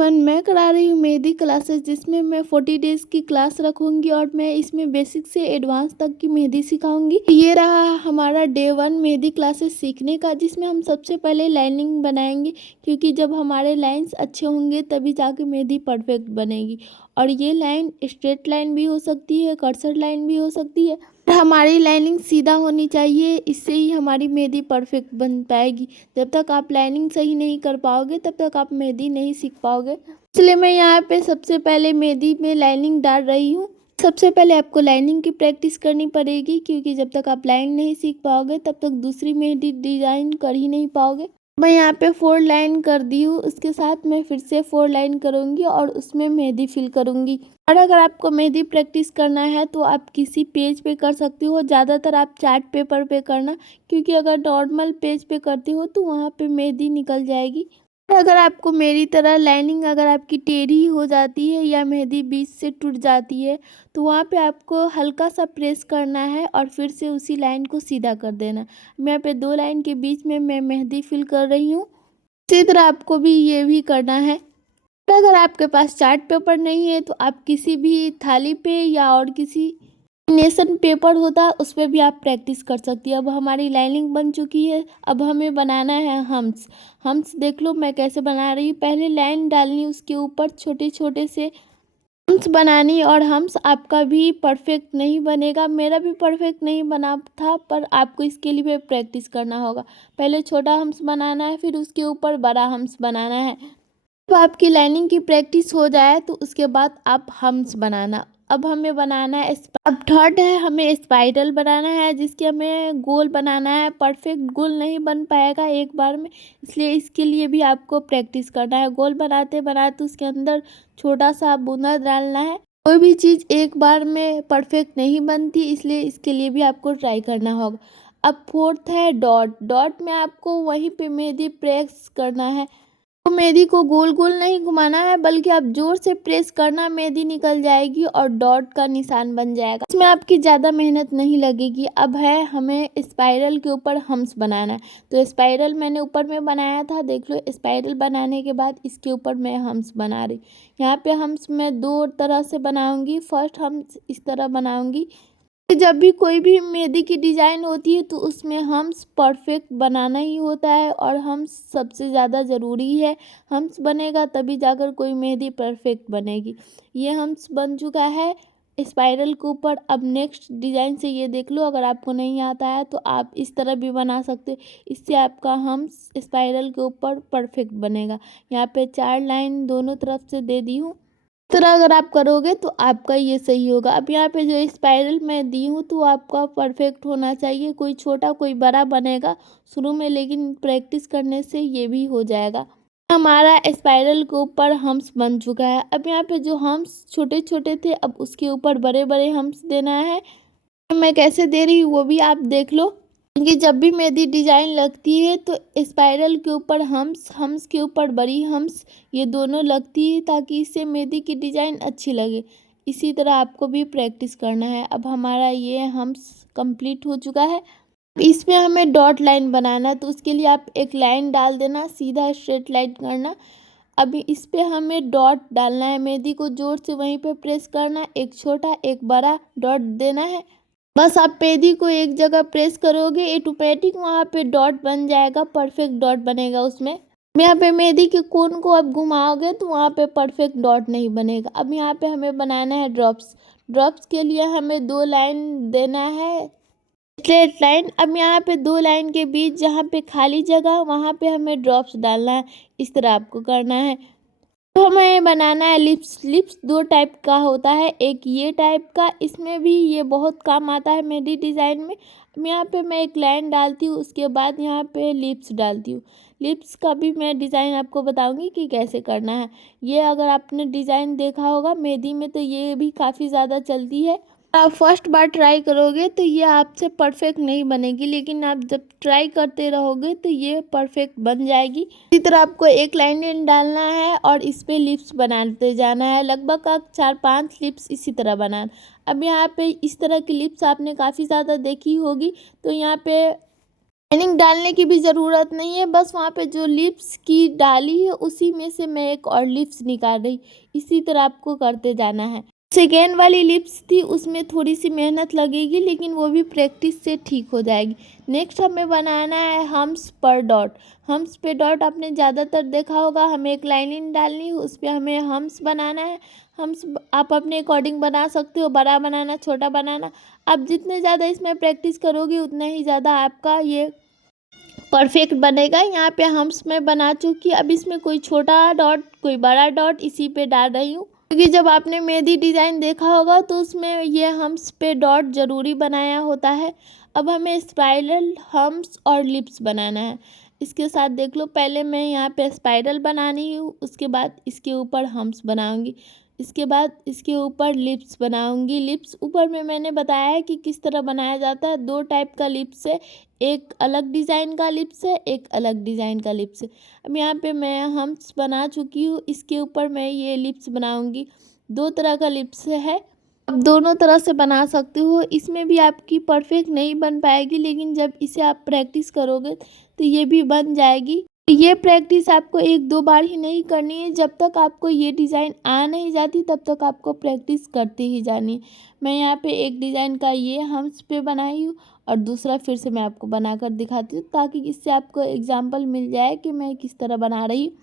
Everyone, मैं करा रही हूँ मेहंदी क्लासेस, जिसमें मैं 40 डेज़ की क्लास रखूँगी और मैं इसमें बेसिक से एडवांस तक की मेहंदी सिखाऊंगी। ये रहा हमारा डे 1 मेहंदी क्लासेस सीखने का, जिसमें हम सबसे पहले लाइनिंग बनाएंगे, क्योंकि जब हमारे लाइंस अच्छे होंगे तभी जाके मेहंदी परफेक्ट बनेगी। और ये लाइन स्ट्रेट लाइन भी हो सकती है, कर्सर लाइन भी हो सकती है। हमारी लाइनिंग सीधा होनी चाहिए, इससे ही हमारी मेहंदी परफेक्ट बन पाएगी। जब तक आप लाइनिंग सही नहीं कर पाओगे तब तक आप मेहंदी नहीं सीख पाओगे। इसलिए मैं यहाँ पे सबसे पहले मेहंदी में लाइनिंग डाल रही हूँ। सबसे पहले आपको लाइनिंग की प्रैक्टिस करनी पड़ेगी, क्योंकि जब तक आप लाइन नहीं सीख पाओगे तब तक दूसरी मेहंदी डिजाइन कर ही नहीं पाओगे। मैं यहाँ पे 4 लाइन कर दी हूँ, उसके साथ मैं फिर से 4 लाइन करूँगी और उसमें मेहंदी फिल करूँगी। और अगर आपको मेहंदी प्रैक्टिस करना है तो आप किसी पेज पे कर सकते हो, ज़्यादातर आप चार्ट पेपर पे करना, क्योंकि अगर नॉर्मल पेज पे करते हो तो वहाँ पे मेहंदी निकल जाएगी। अगर आपको मेरी तरह लाइनिंग अगर आपकी टेढ़ी हो जाती है या मेहंदी बीच से टूट जाती है तो वहाँ पे आपको हल्का सा प्रेस करना है और फिर से उसी लाइन को सीधा कर देना। मैं यहाँ पे 2 लाइन के बीच में मैं मेहंदी फिल कर रही हूँ। इसी तरह आपको भी ये भी करना है। अगर आपके पास चार्ट पेपर नहीं है तो आप किसी भी थाली पे या और किसी नेशन पेपर होता है उस पर भी आप प्रैक्टिस कर सकती है। अब हमारी लाइनिंग बन चुकी है, अब हमें बनाना है हम्स। हम्स देख लो मैं कैसे बना रही हूँ। पहले लाइन डालनी, उसके ऊपर छोटे छोटे से हम्स बनानी। और हम्स आपका भी परफेक्ट नहीं बनेगा, मेरा भी परफेक्ट नहीं बना था, पर आपको इसके लिए भी प्रैक्टिस करना होगा। पहले छोटा हम्स बनाना है, फिर उसके ऊपर बड़ा हम्स बनाना है। जब आपकी लाइनिंग की प्रैक्टिस हो जाए तो उसके बाद आप हम्स बनाना। अब हमें बनाना है अब थर्ड है, हमें स्पाइरल बनाना है, जिसके हमें गोल बनाना है। परफेक्ट गोल नहीं बन पाएगा एक बार में, इसलिए इसके लिए भी आपको प्रैक्टिस करना है। गोल बनाते बनाते उसके अंदर छोटा सा बूंदा डालना है। कोई भी चीज़ एक बार में परफेक्ट नहीं बनती, इसलिए इसके लिए भी आपको ट्राई करना होगा। अब फोर्थ है डॉट। डॉट में आपको वहीं पे मेहंदी प्रेस करना है। तो मेहंदी को गोल गोल नहीं घुमाना है, बल्कि आप जोर से प्रेस करना, मेहंदी निकल जाएगी और डॉट का निशान बन जाएगा। इसमें आपकी ज़्यादा मेहनत नहीं लगेगी। अब है हमें स्पाइरल के ऊपर हम्स बनाना है। तो स्पाइरल मैंने ऊपर में बनाया था, देख लो। स्पाइरल बनाने के बाद इसके ऊपर मैं हम्स बना रही। यहाँ पे हम्स मैं 2 तरह से बनाऊंगी। फर्स्ट हम्स इस तरह बनाऊंगी। जब भी कोई भी मेहंदी की डिज़ाइन होती है तो उसमें हम्स परफेक्ट बनाना ही होता है, और हम्स सबसे ज़्यादा ज़रूरी है। हम्स बनेगा तभी जाकर कोई मेहंदी परफेक्ट बनेगी। ये हम्स बन चुका है स्पाइरल के ऊपर। अब नेक्स्ट डिज़ाइन से ये देख लो, अगर आपको नहीं आता है तो आप इस तरह भी बना सकते। इससे आपका हम्स स्पाइरल के ऊपर परफेक्ट बनेगा। यहाँ पे 4 लाइन दोनों तरफ से दे दी हूँ। इस तरह अगर आप करोगे तो आपका ये सही होगा। अब यहाँ पे जो स्पाइरल मैं दी हूँ तो आपका परफेक्ट होना चाहिए। कोई छोटा कोई बड़ा बनेगा शुरू में, लेकिन प्रैक्टिस करने से ये भी हो जाएगा। हमारा स्पाइरल के ऊपर हम्स बन चुका है। अब यहाँ पे जो हम्स छोटे छोटे थे, अब उसके ऊपर बड़े बड़े हम्स देना है। मैं कैसे दे रही हूँ वो भी आप देख लो, क्योंकि जब भी मेहंदी डिजाइन लगती है तो स्पाइरल के ऊपर हम्स, हम्स के ऊपर बड़ी हम्स, ये दोनों लगती है ताकि इससे मेहंदी की डिजाइन अच्छी लगे। इसी तरह आपको भी प्रैक्टिस करना है। अब हमारा ये हम्स कंप्लीट हो चुका है। इसमें हमें डॉट लाइन बनाना है, तो उसके लिए आप एक लाइन डाल देना, सीधा स्ट्रेट लाइन करना। अभी इस पे हमें डॉट डालना है, मेहंदी को जोर से वहीं पे प्रेस करना, एक छोटा एक बड़ा डॉट देना है। बस आप मेहंदी को एक जगह प्रेस करोगे, ऑटोमेटिक वहाँ पे डॉट बन जाएगा, परफेक्ट डॉट बनेगा उसमें। यहाँ पे मेहंदी के कोन को आप घुमाओगे तो वहाँ पे परफेक्ट डॉट नहीं बनेगा। अब यहाँ पे हमें बनाना है ड्रॉप्स। ड्रॉप्स के लिए हमें 2 लाइन देना है, स्ट्रेट लाइन। अब यहाँ पे 2 लाइन के बीच जहाँ पे खाली जगह, वहाँ पे हमें ड्रॉप्स डालना है। इस तरह आपको करना है। तो हमें बनाना है लिप्स। लिप्स 2 टाइप का होता है, एक ये टाइप का, इसमें भी ये बहुत काम आता है मेहंदी डिज़ाइन में। अब यहाँ पे मैं एक लाइन डालती हूँ, उसके बाद यहाँ पे लिप्स डालती हूँ। लिप्स का भी मैं डिज़ाइन आपको बताऊंगी कि कैसे करना है। ये अगर आपने डिज़ाइन देखा होगा मेहंदी में तो ये भी काफ़ी ज़्यादा चलती है। आप फर्स्ट बार ट्राई करोगे तो ये आपसे परफेक्ट नहीं बनेगी, लेकिन आप जब ट्राई करते रहोगे तो ये परफेक्ट बन जाएगी। इसी तरह आपको एक लाइन डालना है और इस पे लिप्स बनाते जाना है। लगभग आप 4-5 लिप्स इसी तरह बनाना। अब यहाँ पे इस तरह की लिप्स आपने काफ़ी ज़्यादा देखी होगी, तो यहाँ पे लाइनिंग डालने की भी ज़रूरत नहीं है, बस वहाँ पे जो लिप्स की डाली है उसी में से मैं एक और लिप्स निकाल रही। इसी तरह आपको करते जाना है। सेकेंड वाली लिप्स थी उसमें थोड़ी सी मेहनत लगेगी, लेकिन वो भी प्रैक्टिस से ठीक हो जाएगी। नेक्स्ट हमें बनाना है हम्स पर डॉट। हम्स पे डॉट आपने ज़्यादातर देखा होगा, हमें एक लाइनिंग डालनी है, उस पर हमें हम्स बनाना है। हम्स आप अपने अकॉर्डिंग बना सकते हो, बड़ा बनाना, छोटा बनाना। आप जितने ज़्यादा इसमें प्रैक्टिस करोगे उतना ही ज़्यादा आपका ये परफेक्ट बनेगा। यहाँ पे हम्स मैं बना चुकी, अब इसमें कोई छोटा डॉट कोई बड़ा डॉट इसी पे डाल रही हूँ, क्योंकि जब आपने मेहंदी डिज़ाइन देखा होगा तो उसमें ये हम्स पे डॉट ज़रूरी बनाया होता है। अब हमें स्पाइरल, हम्स और लिप्स बनाना है। इसके साथ देख लो, पहले मैं यहाँ पे स्पाइरल बनानी हूँ, उसके बाद इसके ऊपर हम्स बनाऊंगी, इसके बाद इसके ऊपर लिप्स बनाऊंगी। लिप्स ऊपर में मैंने बताया है कि किस तरह बनाया जाता है। दो टाइप का लिप्स है, एक अलग डिज़ाइन का लिप्स है, एक अलग डिज़ाइन का लिप्स है। अब यहाँ पे मैं हम्स बना चुकी हूँ, इसके ऊपर मैं ये लिप्स बनाऊंगी। दो तरह का लिप्स है, आप दोनों तरह से बना सकते हो। इसमें भी आपकी परफेक्ट नहीं बन पाएगी, लेकिन जब इसे आप प्रैक्टिस करोगे तो ये भी बन जाएगी। ये प्रैक्टिस आपको एक दो बार ही नहीं करनी है, जब तक आपको ये डिज़ाइन आ नहीं जाती तब तक आपको प्रैक्टिस करते ही जानी है। मैं यहाँ पे एक डिज़ाइन का ये हम्स पे बनाई हूँ और दूसरा फिर से मैं आपको बनाकर दिखाती हूँ, ताकि इससे आपको एग्जाम्पल मिल जाए कि मैं किस तरह बना रही हूँ।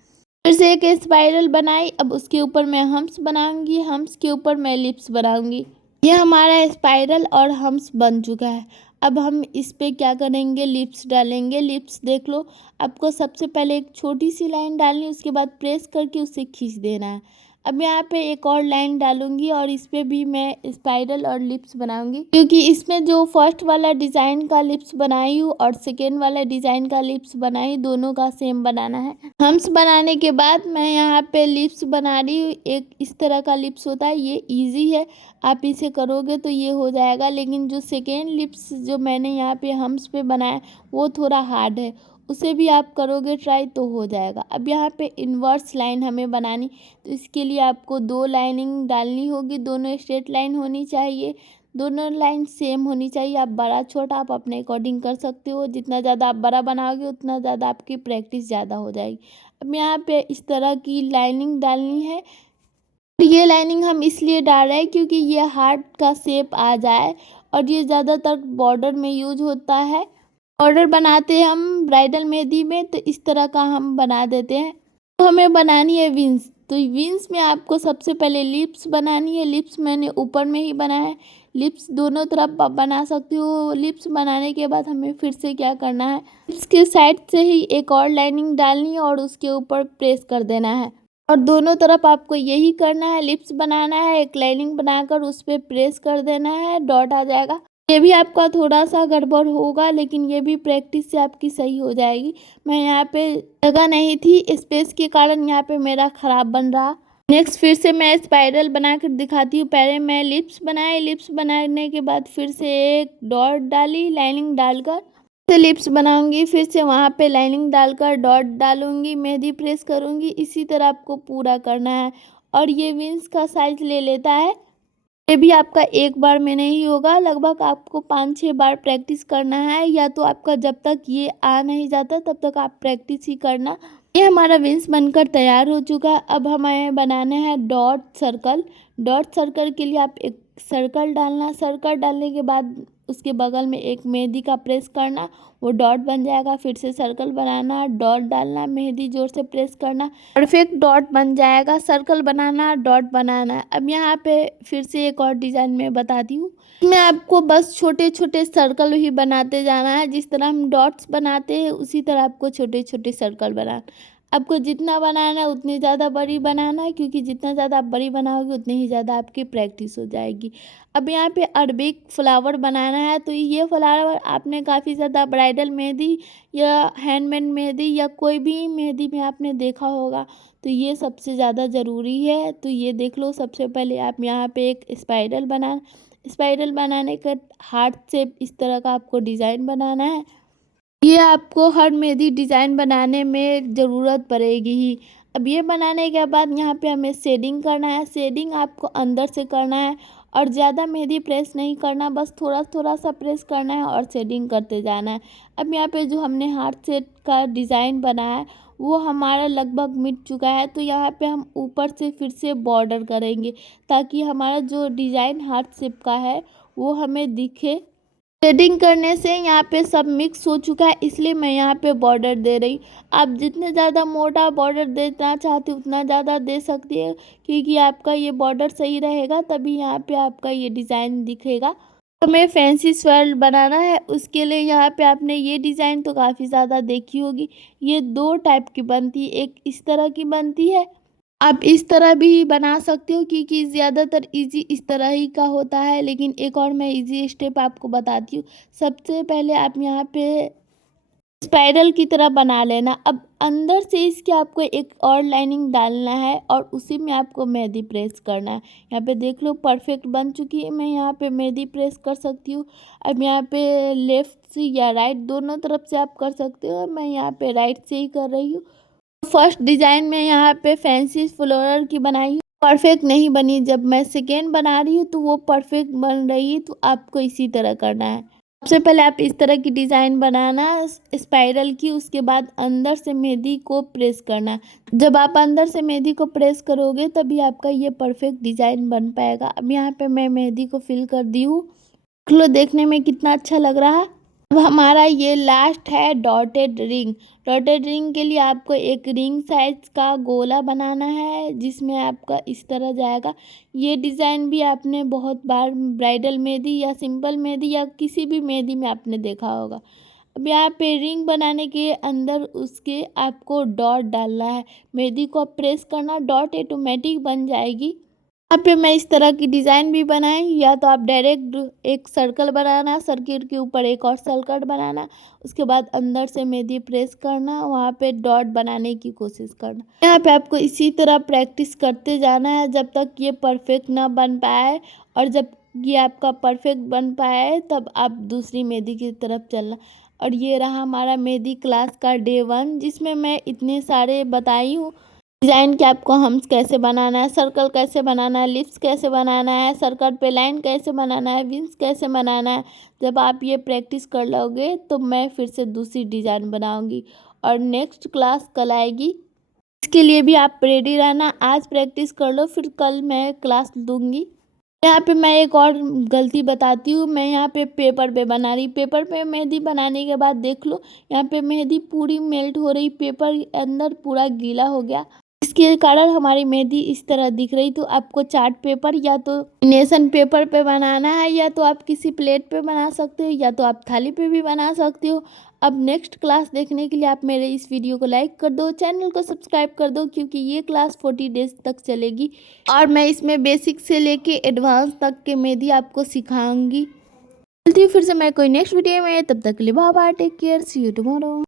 फिर से एक स्पाइरल बनाई, अब उसके ऊपर मैं हम्स बनाऊंगी, हम्स के ऊपर मैं लिप्स बनाऊंगी। ये हमारा स्पाइरल और हम्स बन चुका है। अब हम इस पे क्या करेंगे, लिप्स डालेंगे। लिप्स देख लो, आपको सबसे पहले एक छोटी सी लाइन डालनी है, उसके बाद प्रेस करके उसे खींच देना है। अब यहाँ पे एक और लाइन डालूंगी और इस पे भी मैं स्पाइरल और लिप्स बनाऊंगी, क्योंकि इसमें जो फर्स्ट वाला डिज़ाइन का लिप्स बनाई हूँ और सेकेंड वाला डिज़ाइन का लिप्स बनाई, दोनों का सेम बनाना है। हम्स बनाने के बाद मैं यहाँ पे लिप्स बना रही हूँ। एक इस तरह का लिप्स होता है, ये इजी है, आप इसे करोगे तो ये हो जाएगा। लेकिन जो सेकेंड लिप्स जो मैंने यहाँ पे हम्स पे बनाया वो थोड़ा हार्ड है, उसे भी आप करोगे ट्राई तो हो जाएगा। अब यहाँ पे इन्वर्स लाइन हमें बनानी, तो इसके लिए आपको दो लाइनिंग डालनी होगी, दोनों स्ट्रेट लाइन होनी चाहिए, दोनों लाइन सेम होनी चाहिए। आप बड़ा छोटा आप अपने अकॉर्डिंग कर सकते हो, जितना ज़्यादा आप बड़ा बनाओगे उतना ज़्यादा आपकी प्रैक्टिस ज़्यादा हो जाएगी। अब यहाँ पे इस तरह की लाइनिंग डालनी है। ये लाइनिंग हम इसलिए डाल रहे हैं क्योंकि ये हार्ट का शेप आ जाए, और ये ज़्यादातर बॉर्डर में यूज होता है। बॉर्डर बनाते हैं हम ब्राइडल मेहंदी में, तो इस तरह का हम बना देते हैं। तो हमें बनानी है विंग्स, तो विंग्स में आपको सबसे पहले लिप्स बनानी है। लिप्स मैंने ऊपर में ही बनाया है, लिप्स दोनों तरफ आप बना सकते हो। लिप्स बनाने के बाद हमें फिर से क्या करना है, लिप्स के साइड से ही एक और लाइनिंग डालनी है और उसके ऊपर प्रेस कर देना है, और दोनों तरफ आपको यही करना है। लिप्स बनाना है, एक लाइनिंग बनाकर उस पर प्रेस कर देना है, डॉट आ जाएगा। ये भी आपका थोड़ा सा गड़बड़ होगा, लेकिन ये भी प्रैक्टिस से आपकी सही हो जाएगी। मैं यहाँ पे जगह नहीं थी, स्पेस के कारण यहाँ पे मेरा ख़राब बन रहा। नेक्स्ट फिर से मैं स्पाइरल बनाकर दिखाती हूँ। पहले मैं लिप्स बनाए, लिप्स बनाने के बाद फिर से एक डॉट डाली लाइनिंग डालकर, से लिप्स बनाऊंगी, फिर से वहाँ पे लाइनिंग डालकर डॉट डालूंगी, मेहंदी प्रेस करूंगी। इसी तरह आपको पूरा करना है, और ये विंग्स का साइज ले लेता है। ये भी आपका एक बार में नहीं होगा, लगभग आपको 5-6 बार प्रैक्टिस करना है, या तो आपका जब तक ये आ नहीं जाता तब तक आप प्रैक्टिस ही करना। ये हमारा विंग्स बनकर तैयार हो चुका है। अब हमें बनाना है डॉट सर्कल। डॉट सर्कल के लिए आप एक सर्कल डालना, सर्कल डालने के बाद उसके बगल में एक मेहंदी का प्रेस करना, वो डॉट बन जाएगा। फिर से सर्कल बनाना, डॉट डालना, मेहंदी जोर से प्रेस करना, परफेक्ट डॉट बन जाएगा। सर्कल बनाना, डॉट बनाना। अब यहाँ पे फिर से एक और डिज़ाइन में बताती हूँ। इसमें आपको बस छोटे छोटे सर्कल ही बनाते जाना है, जिस तरह हम डॉट्स बनाते हैं उसी तरह आपको छोटे छोटे सर्कल बनाना। आपको जितना बनाना है उतनी ज़्यादा बड़ी बनाना है, क्योंकि जितना ज़्यादा आप बड़ी बनाओगे उतनी ही ज़्यादा आपकी प्रैक्टिस हो जाएगी। अब यहाँ पे अरबिक फ्लावर बनाना है, तो ये फ्लावर आपने काफ़ी ज़्यादा ब्राइडल मेहंदी या हैंडमेड मेहंदी या कोई भी मेहंदी में आपने देखा होगा, तो ये सबसे ज़्यादा ज़रूरी है। तो ये देख लो, सबसे पहले आप यहाँ पे एक स्पाइरल बनाने का हार्ट शेप इस तरह का आपको डिज़ाइन बनाना है। ये आपको हर मेहंदी डिज़ाइन बनाने में ज़रूरत पड़ेगी ही। अब ये बनाने के बाद यहाँ पे हमें शेडिंग करना है। शेडिंग आपको अंदर से करना है और ज़्यादा मेहंदी प्रेस नहीं करना, बस थोड़ा थोड़ा सा प्रेस करना है और शेडिंग करते जाना है। अब यहाँ पे जो हमने हार्ट शेप का डिज़ाइन बनाया है वो हमारा लगभग मिट चुका है, तो यहाँ पे हम ऊपर से फिर से बॉर्डर करेंगे ताकि हमारा जो डिज़ाइन हार्ट शेप का है वो हमें दिखे। शेडिंग करने से यहाँ पे सब मिक्स हो चुका है, इसलिए मैं यहाँ पे बॉर्डर दे रही। आप जितने ज़्यादा मोटा बॉर्डर देना चाहते हो उतना ज़्यादा दे सकती है, क्योंकि आपका ये बॉर्डर सही रहेगा तभी यहाँ पे आपका ये डिज़ाइन दिखेगा। हमें फैंसी स्वेल बनाना है, उसके लिए यहाँ पे आपने ये डिज़ाइन तो काफ़ी ज़्यादा देखी होगी। ये दो टाइप की बनती है, एक इस तरह की बनती है, आप इस तरह भी बना सकते हो क्योंकि ज़्यादातर इजी इस तरह ही का होता है, लेकिन एक और मैं इजी स्टेप आपको बताती हूँ। सबसे पहले आप यहाँ पे स्पाइरल की तरह बना लेना। अब अंदर से इसके आपको एक और लाइनिंग डालना है और उसी में आपको मेहंदी प्रेस करना है। यहाँ पे देख लो परफेक्ट बन चुकी है, मैं यहाँ पे मेहंदी प्रेस कर सकती हूँ। अब यहाँ पे लेफ़्ट से या राइट दोनों तरफ से आप कर सकते हो, मैं यहाँ पे राइट से ही कर रही हूँ। फर्स्ट डिज़ाइन में यहाँ पे फैंसी फ्लोरल की बनाई हूँ, परफेक्ट नहीं बनी। जब मैं सेकेंड बना रही हूँ तो वो परफेक्ट बन रही है, तो आपको इसी तरह करना है। सबसे पहले आप इस तरह की डिज़ाइन बनाना स्पाइरल की, उसके बाद अंदर से मेहंदी को प्रेस करना। जब आप अंदर से मेहंदी को प्रेस करोगे तभी आपका ये परफेक्ट डिज़ाइन बन पाएगा। अब यहाँ पे मैं मेहंदी को फिल कर दी हूँ, देख लो देखने में कितना अच्छा लग रहा है। अब हमारा ये लास्ट है डॉटेड रिंग। डॉटेड रिंग के लिए आपको एक रिंग साइज का गोला बनाना है जिसमें आपका इस तरह जाएगा। ये डिज़ाइन भी आपने बहुत बार ब्राइडल मेहंदी या सिंपल मेहंदी या किसी भी मेहंदी में आपने देखा होगा। अब यहाँ पे रिंग बनाने के अंदर उसके आपको डॉट डालना है, मेहंदी को प्रेस करना, डॉट ऑटोमेटिक बन जाएगी। यहाँ पे मैं इस तरह की डिज़ाइन भी बनाई, या तो आप डायरेक्ट एक सर्कल बनाना, सर्किल के ऊपर एक और सर्कल बनाना, उसके बाद अंदर से मेहंदी प्रेस करना, वहाँ पे डॉट बनाने की कोशिश करना। यहाँ पे आपको इसी तरह प्रैक्टिस करते जाना है जब तक ये परफेक्ट ना बन पाए, और जब ये आपका परफेक्ट बन पाए तब आप दूसरी मेहंदी की तरफ चलना। और ये रहा हमारा मेहंदी क्लास का डे 1, जिसमें मैं इतने सारे बताई हूँ डिज़ाइन कि आपको हम्स कैसे बनाना है, सर्कल कैसे बनाना है, लिप्स कैसे बनाना है, सर्कल पे लाइन कैसे बनाना है, विंग्स कैसे बनाना है। जब आप ये प्रैक्टिस कर लोगे तो मैं फिर से दूसरी डिज़ाइन बनाऊंगी और नेक्स्ट क्लास कल आएगी। इसके लिए भी आप रेडी रहना, आज प्रैक्टिस कर लो फिर कल मैं क्लास दूंगी। यहाँ पे मैं एक और गलती बताती हूँ, मैं यहाँ पे पेपर पे बना रही, पेपर पे मेहंदी बनाने के बाद देख लो यहाँ पे मेहंदी पूरी मेल्ट हो रही, पेपर अंदर पूरा गीला हो गया, इसके कारण हमारी मेहंदी इस तरह दिख रही। तो आपको चार्ट पेपर या तो नेशन पेपर पे बनाना है, या तो आप किसी प्लेट पे बना सकते हो, या तो आप थाली पे भी बना सकते हो। अब नेक्स्ट क्लास देखने के लिए आप मेरे इस वीडियो को लाइक कर दो, चैनल को सब्सक्राइब कर दो, क्योंकि ये क्लास 40 डेज तक चलेगी और मैं इसमें बेसिक से लेके एडवांस तक के मेहंदी आपको सिखाऊंगी। मिलती हूँ फिर से मैं कोई नेक्स्ट वीडियो में, तब तक के लिए bye bye, take care, see you tomorrow.